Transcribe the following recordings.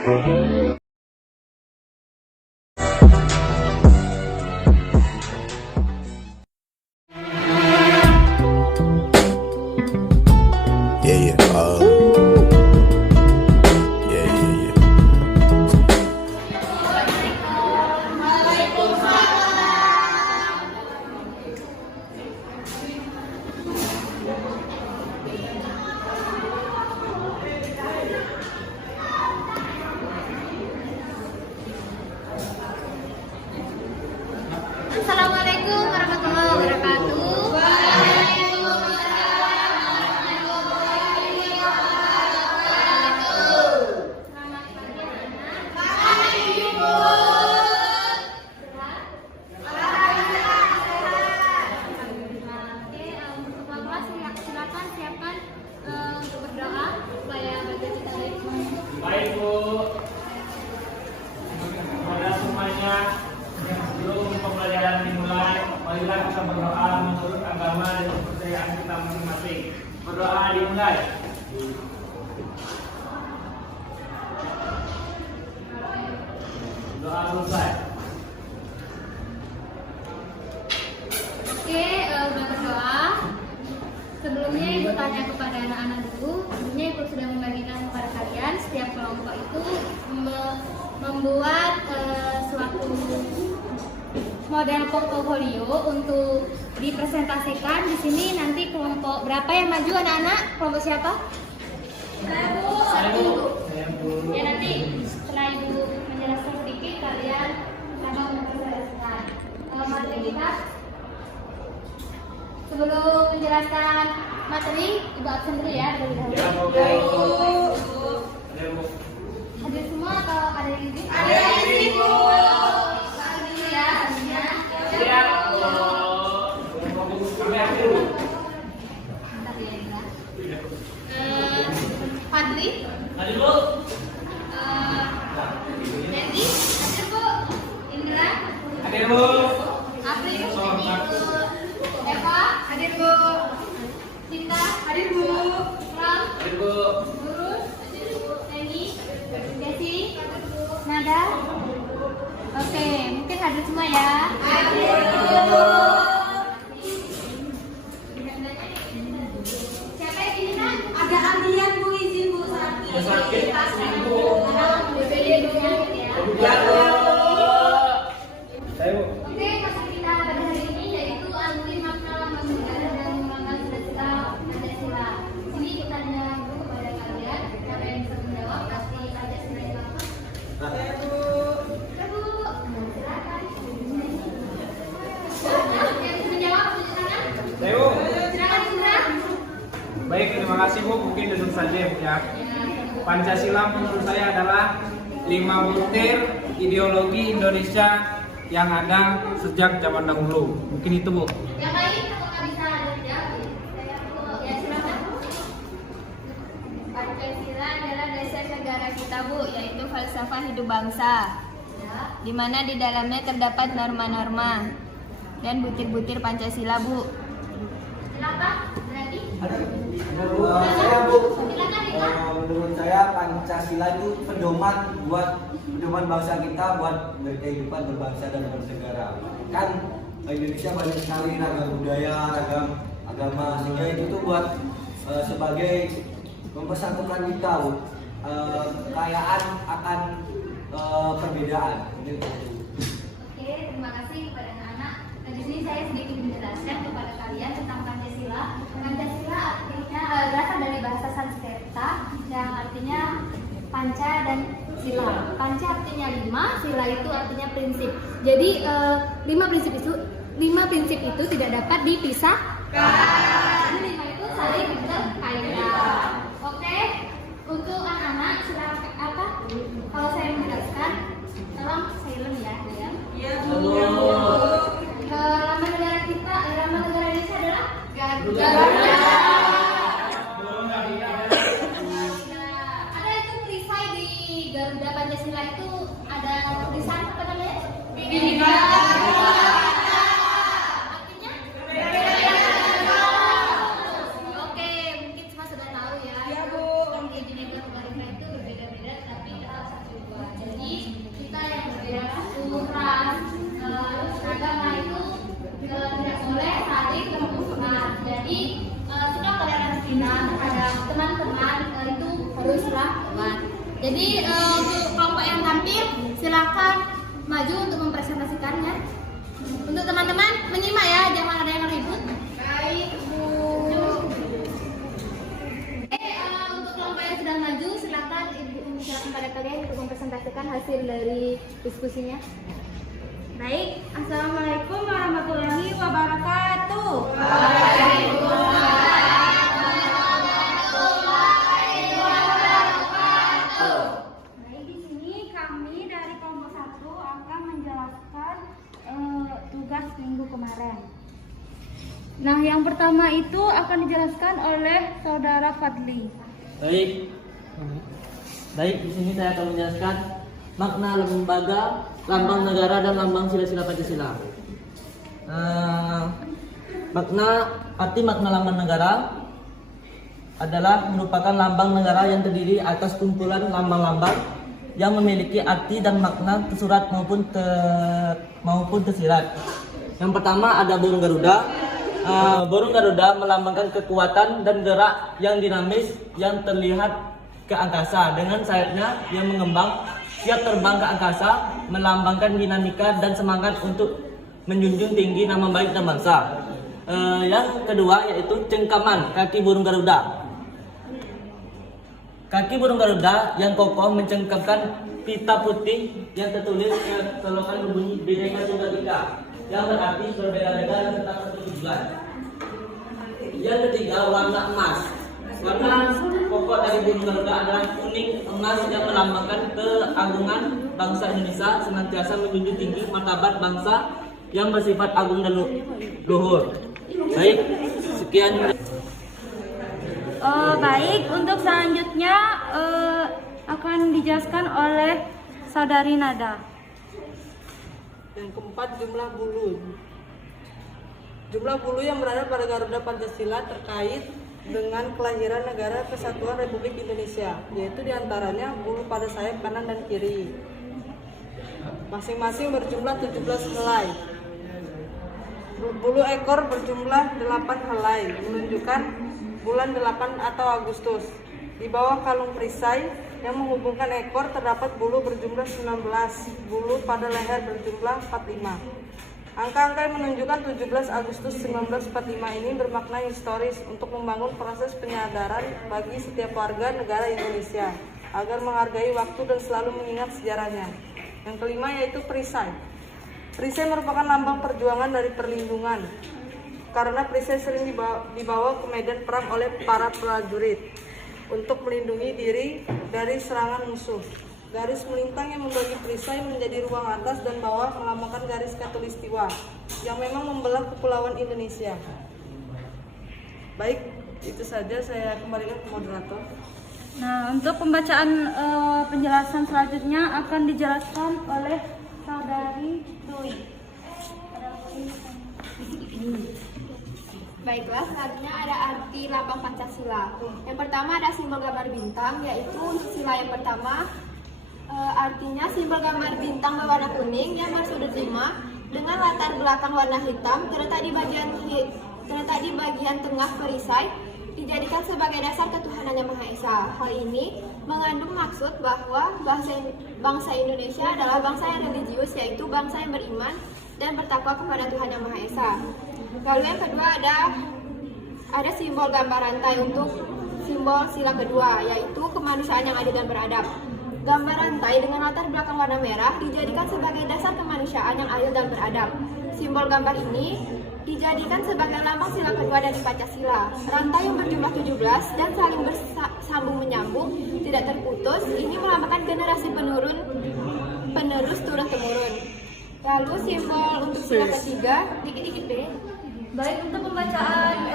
Yeah, yeah. Yeah, yeah, yeah. Assalamualaikum warahmatullahi wabarakatuh. Selamat pagi anak-anak. Untuk kelas silakan siapkan untuk berdoa supaya baca kita Baik Bu, kepada semuanya, sebelum pembelajaran dimulai, marilah kita berdoa menurut agama dan kepercayaan kita masing-masing. Berdoa dimulai. Doa selesai. Oke, udah berdoa. Sebelumnya Ibu tanya kepada anak-anak dulu. Sebelumnya Ibu sudah membagikan kepada kalian setiap kelompok itu membuat suatu model portofolio untuk dipresentasikan. Di sini nanti kelompok berapa yang maju anak-anak? Kelompok siapa? Saya Bu. Satu. Ya nanti setelah Ibu menjelaskan sedikit kalian sama mempresentasikan materi kita. Sebelum menjelaskan materi, Ibu absen dulu ya terlebih dahulu. Hadir semua atau ada yang izin? Ada yang izin, Bu. Absen dulu ya hadirnya. Siap. Bentar ya, Indra. Fadli, Hadir Bu. Dendi, hadir Bu. Indra, Hadir Bu. April, Eva, hadir Bu. Cinta, hadir Bu. Ram, Hadir Bu. Guru, Eni, Desi, Nada. Oke, mungkin hadir semua ya. Hadir Bu. Siapa yang izin? Ada Ardian Bu izin Bu Sakti. Sakti. Bu. BPD ya. Ya Bu. Saya Bu. Oke, topik kita pada hari ini yaitu alumni makna negara dan mengembangkan cita-cita Pancasila. Sini kita tanya dulu kepada kalian, siapa yang bisa menjawab pasti Pancasila itu apa? Saya Bu. Silakan. Yang bisa menjawab tunjukkan. Saya Bu. Silakan Indra. Baik, terima kasih Bu. Mungkin duduk saja ya. Pancasila menurut saya adalah 5 butir ideologi Indonesia yang ada sejak zaman dahulu. Mungkin itu Bu. Yang lain apakah bisa dijawab? Ya silakan. Pancasila adalah dasar negara kita Bu, yaitu falsafah hidup bangsa, di mana di dalamnya terdapat norma-norma dan butir-butir Pancasila Bu. Silakan. Berarti Saya Bu, silakan Rika. menurut saya Pancasila itu pedoman bangsa kita buat berkehidupan berbangsa dan bernegara. Kan Indonesia banyak sekali ragam budaya, ragam agama, sehingga itu tuh buat sebagai mempersatukan kita, Bu. Kekayaan akan perbedaan. Oke, terima kasih kepada anak-anak. Nah, di sini saya sedikit menjelaskan kepada kalian tentang Pancasila. Pancasila artinya berasal dari bahasa Sanskerta yang artinya panca dan sila. Panca artinya 5, sila itu artinya prinsip. Jadi 5 prinsip itu tidak dapat dipisahkan. Ini 5 itu saling berkaitan. Oke, untuk anak-anak silakan apa? Kalau saya menjelaskan, tolong silent ya, diam. Lambang negara kita, lambang negara Indonesia adalah Garuda. Ada itu perisai di Garuda Pancasila itu ada tulisan apa namanya? Bhinneka. Artinya? Oke, mungkin semua sudah tahu ya. Iya Bu. Bhinneka Tunggal Ika itu berbeda-beda tapi tetap satu. teman-teman itu haruslah kuat. Jadi untuk kelompok yang tampil silakan maju untuk mempresentasikannya. Untuk teman-teman menyimak ya, jangan ada yang ribut. Baik, Bu. Untuk kelompok yang sudah maju silakan Ibu silakan pada kalian untuk mempresentasikan hasil dari diskusinya. Baik, Assalamualaikum warahmatullahi wabarakatuh. Baik, di sini kami dari kelompok 1 akan menjelaskan tugas minggu kemarin. Nah, yang pertama itu akan dijelaskan oleh Saudara Fadli. Baik, di sini saya akan menjelaskan makna lembaga, lambang negara dan lambang sila-sila Pancasila. Arti makna lambang negara adalah merupakan lambang negara yang terdiri atas kumpulan lambang-lambang yang memiliki arti dan makna tersurat maupun tersirat. Yang pertama ada burung Garuda. Burung Garuda melambangkan kekuatan dan gerak yang dinamis yang terlihat ke angkasa dengan sayapnya yang mengembang, siap terbang ke angkasa, melambangkan dinamika dan semangat untuk menjunjung tinggi nama baik dan bangsa. Yang kedua yaitu cengkaman kaki burung Garuda. Kaki burung Garuda yang kokoh mencengkamkan pita putih yang tertulis kelokan berbunyi Bhinneka Tunggal Ika, yang berarti berbeda-beda dan tentang satu tujuan. Yang ketiga warna emas. Warna pokok dari burung Garuda adalah kuning emas yang melambangkan keagungan bangsa Indonesia, senantiasa menjunjung tinggi martabat bangsa yang bersifat agung dan luhur. Baik, sekian. Baik, untuk selanjutnya akan dijelaskan oleh Saudari Nada. Yang keempat, jumlah bulu. Jumlah bulu yang berada pada Garuda Pancasila terkait dengan kelahiran Negara Kesatuan Republik Indonesia, yaitu diantaranya bulu pada sayap kanan dan kiri. Masing-masing berjumlah 17 helai. Bulu ekor berjumlah 8 helai, menunjukkan bulan 8 atau Agustus. Di bawah kalung perisai yang menghubungkan ekor terdapat bulu berjumlah 19, bulu pada leher berjumlah 45. Angka-angka yang menunjukkan 17 Agustus 1945 ini bermakna historis untuk membangun proses penyadaran bagi setiap warga negara Indonesia agar menghargai waktu dan selalu mengingat sejarahnya. Yang kelima yaitu perisai. Perisai merupakan lambang perjuangan dari perlindungan, karena perisai sering dibawa ke medan perang oleh para prajurit untuk melindungi diri dari serangan musuh. Garis melintang yang membagi perisai menjadi ruang atas dan bawah melambangkan garis khatulistiwa yang memang membelah kepulauan Indonesia. Baik, itu saja, saya kembalikan ke moderator. Nah, untuk pembacaan penjelasan selanjutnya akan dijelaskan oleh Saudari Dwi. Baiklah, selanjutnya ada arti lambang Pancasila. Yang pertama ada simbol gambar bintang, yaitu untuk sila yang pertama artinya simbol gambar bintang berwarna kuning yang bersudut 5 dengan latar belakang warna hitam terletak di bagian tengah perisai, dijadikan sebagai dasar ketuhanan Yang Maha Esa. Hal ini mengandung maksud bahwa bangsa Indonesia adalah bangsa yang religius, yaitu bangsa yang beriman dan bertakwa kepada Tuhan Yang Maha Esa. Lalu yang kedua ada simbol gambar rantai untuk simbol sila kedua, yaitu kemanusiaan yang adil dan beradab. Gambar rantai dengan latar belakang warna merah dijadikan sebagai dasar kemanusiaan yang adil dan beradab. Simbol gambar ini dijadikan sebagai lambang sila kedua dari Pancasila. Rantai yang berjumlah 17 dan saling bersambung menyambung, tidak terputus, ini melambangkan generasi penerus turun-temurun. Lalu simbol untuk sila ketiga, dikit-dikit deh. Baik, untuk pembacaan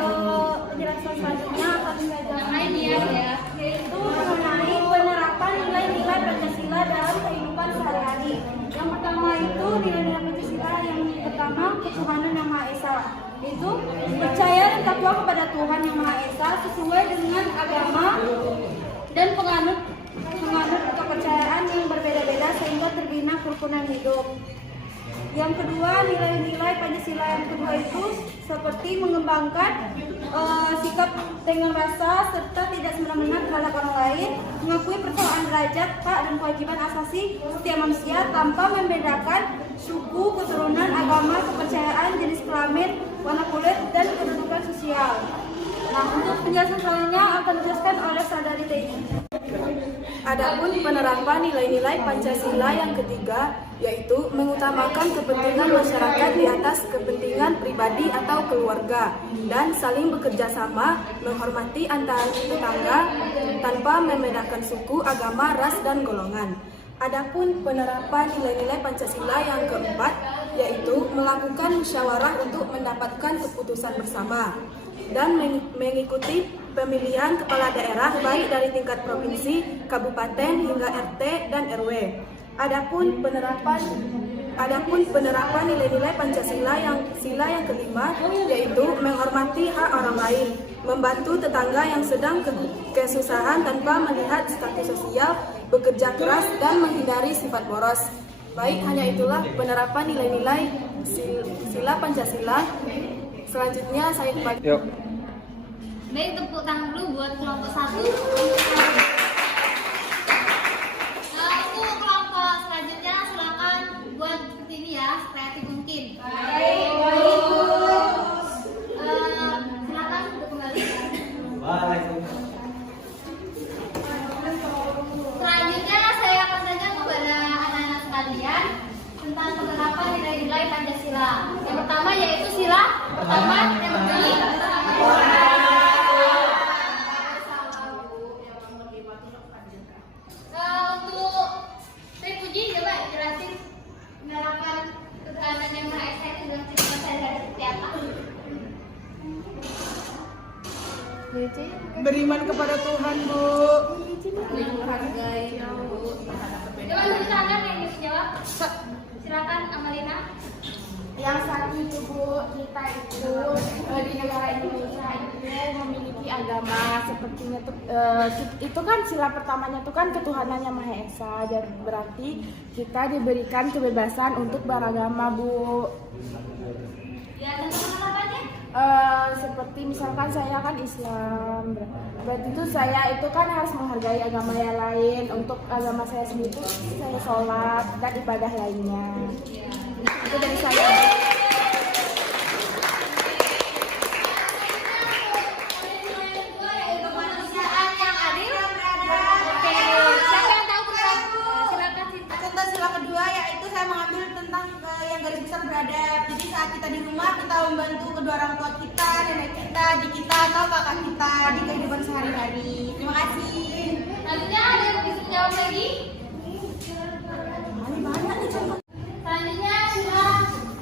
penjelasan selanjutnya akan mengenai yaitu mengenai penerapan nilai-nilai Pancasila dalam kehidupan sehari-hari. Yang pertama itu nilai-nilai Pancasila yang pertama ketuhanan Yang Maha Esa. Itu percaya dan takwa kepada Tuhan Yang Maha Esa sesuai dengan agama dan penganut kepercayaan yang berbeda-beda sehingga terbina kerukunan hidup. Yang kedua, nilai-nilai Pancasila yang kedua itu seperti mengembangkan sikap dengan rasa serta tidak semena-mena terhadap orang lain, mengakui persoalan derajat, hak dan kewajiban asasi setiap manusia tanpa membedakan suku, keturunan, agama, kepercayaan, jenis kelamin, warna kulit, dan kedudukan sosial. Nah, untuk penjelasan selanjutnya akan dijelaskan oleh saudari TI. Adapun penerapan nilai-nilai Pancasila yang ketiga, yaitu mengutamakan kepentingan masyarakat di atas kepentingan pribadi atau keluarga, dan saling bekerja sama, menghormati antar tetangga, tanpa membedakan suku, agama, ras, dan golongan. Adapun penerapan nilai-nilai Pancasila yang keempat, yaitu melakukan musyawarah untuk mendapatkan keputusan bersama, dan mengikuti pemilihan kepala daerah baik dari tingkat provinsi, kabupaten, hingga RT dan RW. Adapun penerapan nilai-nilai Pancasila yang kelima, yaitu menghormati hak orang lain, membantu tetangga yang sedang kesusahan tanpa melihat status sosial, bekerja keras dan menghindari sifat boros. Baik, hanya itulah penerapan nilai-nilai sila Pancasila. Selanjutnya saya kembali. Baik, tepuk tangan dulu buat kelompok 1. Untuk kelompok selanjutnya silakan buat seperti ini ya, kreatif mungkin. Silakan untuk kembali. Selanjutnya saya akan tanya kepada anak-anak sekalian tentang penerapan nilai-nilai Pancasila. Yang pertama yaitu sila pertama yang berdiri. Untuk saya puji coba jelasin penerapan ketuhanan yang Maha Esa itu dalam kehidupan sehari-hari seperti apa? Beriman kepada Tuhan, Bu. Menghargai. Coba dulu tangan yang dijawab. Silakan Amalina. Yang satu itu Bu, kita itu di negara Indonesia itu memiliki agama sepertinya itu kan sila pertamanya itu kan ketuhanannya Maha Esa, jadi berarti kita diberikan kebebasan untuk beragama, Bu. Ya, dan penerapannya? Seperti misalkan saya kan Islam, berarti itu saya itu kan harus menghargai agama yang lain. Untuk agama saya sendiri itu saya sholat dan ibadah lainnya. Itu dari saya. Kemanusiaan yang adil. Oke, siapa yang tahu silakan. Tentang sila kedua yaitu saya mengambil tentang yang garis besar beradab. Jadi saat kita di rumah kita membantu kedua orang tua kita, nenek kita, adik kita, atau kakak kita di kehidupan sehari-hari. Terima kasih. Selanjutnya ada yang bisa jawab lagi? Selanjutnya sila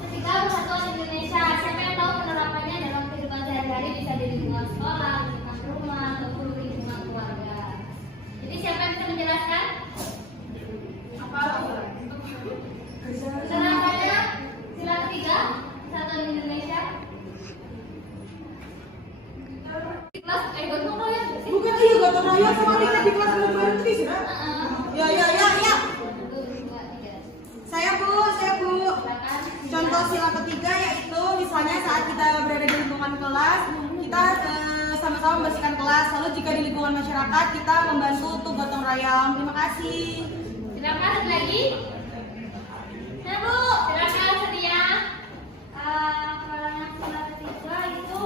ketiga Persatuan Indonesia. Siapa yang tahu penerapannya dalam kehidupan sehari-hari, bisa di lingkungan sekolah, lingkungan rumah, ataupun lingkungan keluarga. Jadi siapa yang bisa menjelaskan? Penerapannya sila ketiga Persatuan Indonesia. Di kelas gotong royong. Bukan iya gotong royong sama kita di kelas belum sih, sudah. Ya. Saya Bu. Contoh sila ketiga yaitu misalnya saat kita berada di lingkungan kelas, kita sama-sama membersihkan kelas. Lalu jika di lingkungan masyarakat, kita membantu untuk gotong royong. Terima kasih. Silakan lagi. Nah Bu, silakan sedia. Kalau yang sila ketiga itu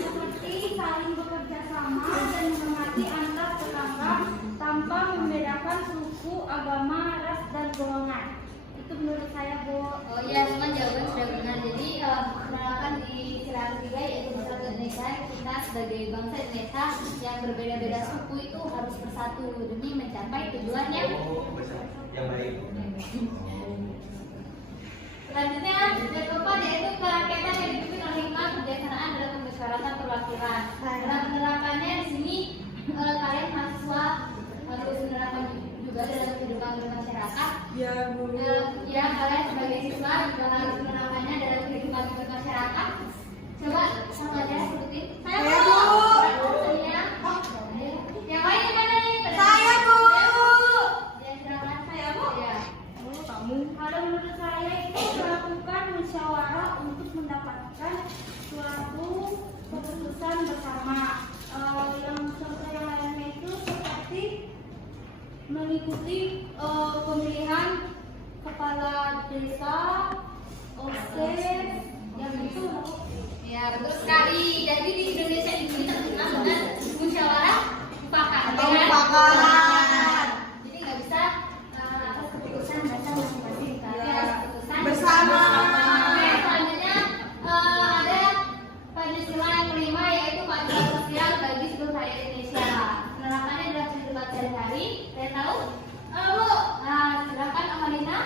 seperti saling bekerja sama dan menghormati antar tetangga tanpa membedakan suku, agama, ras, dan golongan. Itu menurut saya, Bu. Oh iya, semua jawaban sudah benar. Jadi penerapan di sila ketiga yaitu Persatuan Indonesia, kita sebagai bangsa Indonesia yang berbeda-beda suku itu harus bersatu demi mencapai tujuan yang baik. Selanjutnya yang keempat yaitu kerakyatan yang dipimpin oleh hikmat kebijaksanaan dalam pembicaraan perwakilan. Dalam penerapannya di sini kalian mahasiswa harus menerapkan juga dalam kehidupan bermasyarakat. Ya, Bu. Ya, kalian sebagai siswa juga harus menerapkannya dalam kehidupan bermasyarakat. Coba satu aja sebutin. Saya Bu. Yang lain di mana nih? Saya, Bu. Ya, silakan. Saya Bu. Ya. Kalau menurut saya itu melakukan musyawarah untuk mendapatkan suatu keputusan bersama. Yang lainnya itu seperti mengikuti pemilihan kepala desa, OSIS, yang itu. Ya, betul sekali. Jadi di Indonesia ini terkenal dengan musyawarah mufakat. Jadi nggak bisa atas keputusan dasar masing-masing, tapi atas keputusan bersama. Oke, selanjutnya ada Pancasila yang kelima, yaitu Pancasila sosial bagi seluruh rakyat Indonesia. Penerapannya dalam kehidupan sehari-hari. Saya tahu, Bu. Nah, silakan Amalina.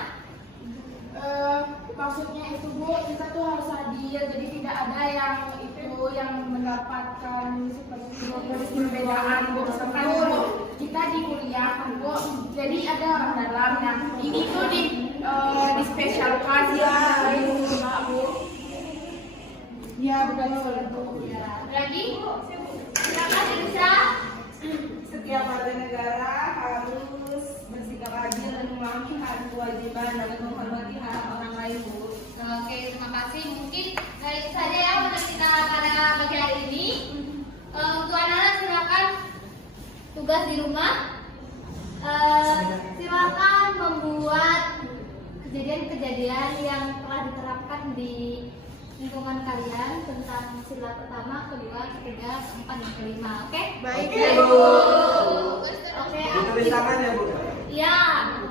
Maksudnya itu Bu, kita tuh harus hadir, jadi tidak ada yang itu yang mendapatkan seperti perbedaan Bu. Misalkan Bu, kita di kuliah kan Bu, jadi ada orang dalam. Nah, ini tuh dispesialkan ya, Bu. Ya betul. Ya. Lagi, silakan Indonesia. Setiap warga negara harus bersikap adil dan memahami hak kewajiban dan menghormati hak orang lain, Bu. Oke, terima kasih. Mungkin itu saja ya untuk kita pada pagi hari ini. Untuk anak-anak silakan tugas di rumah. Silakan membuat kejadian-kejadian yang telah diterapkan di lingkungan kalian tentang sila pertama, kedua, ketiga, keempat, dan kelima. Oke? Baik, Bu. Oke. Tulis tangan ya, Bu. Ya,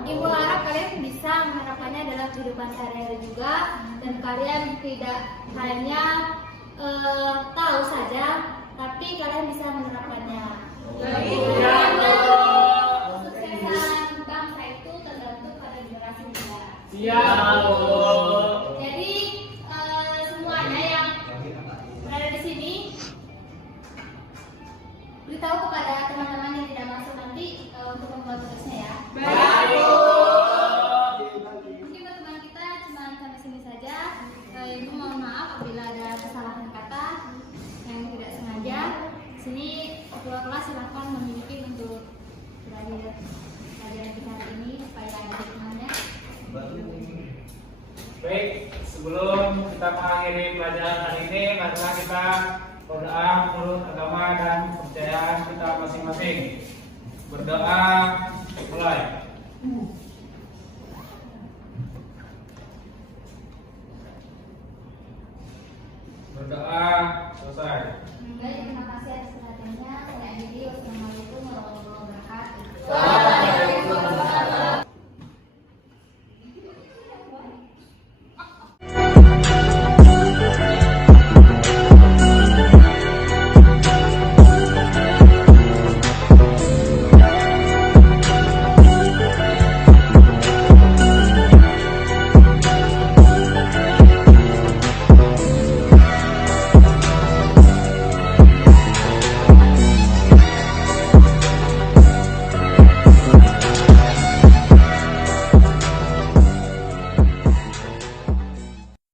Ibu harap kalian bisa menerapkannya dalam kehidupan sehari-hari juga, dan kalian tidak hanya tahu saja, tapi kalian bisa menerapkannya. Karena kesuksesan bangsa itu tergantung pada generasi muda. Jadi semuanya yang berada di sini beritahu kepada teman-teman yang tidak masuk nanti untuk membuat tugasnya ya. Mungkin pertemuan kita cuma sampai sini saja. Ibu mohon maaf apabila ada kesalahan kata yang tidak sengaja. Sini ketua kelas silakan memiliki untuk berakhir pelajaran kita hari ini supaya ada hikmahnya. Baik, sebelum kita mengakhiri pelajaran hari ini, marilah kita berdoa menurut agama dan kepercayaan kita masing-masing. Berdoa, mulai. Berdoa, selesai. Baik, terima kasih atas perhatiannya. Saya Adi. Wassalamualaikum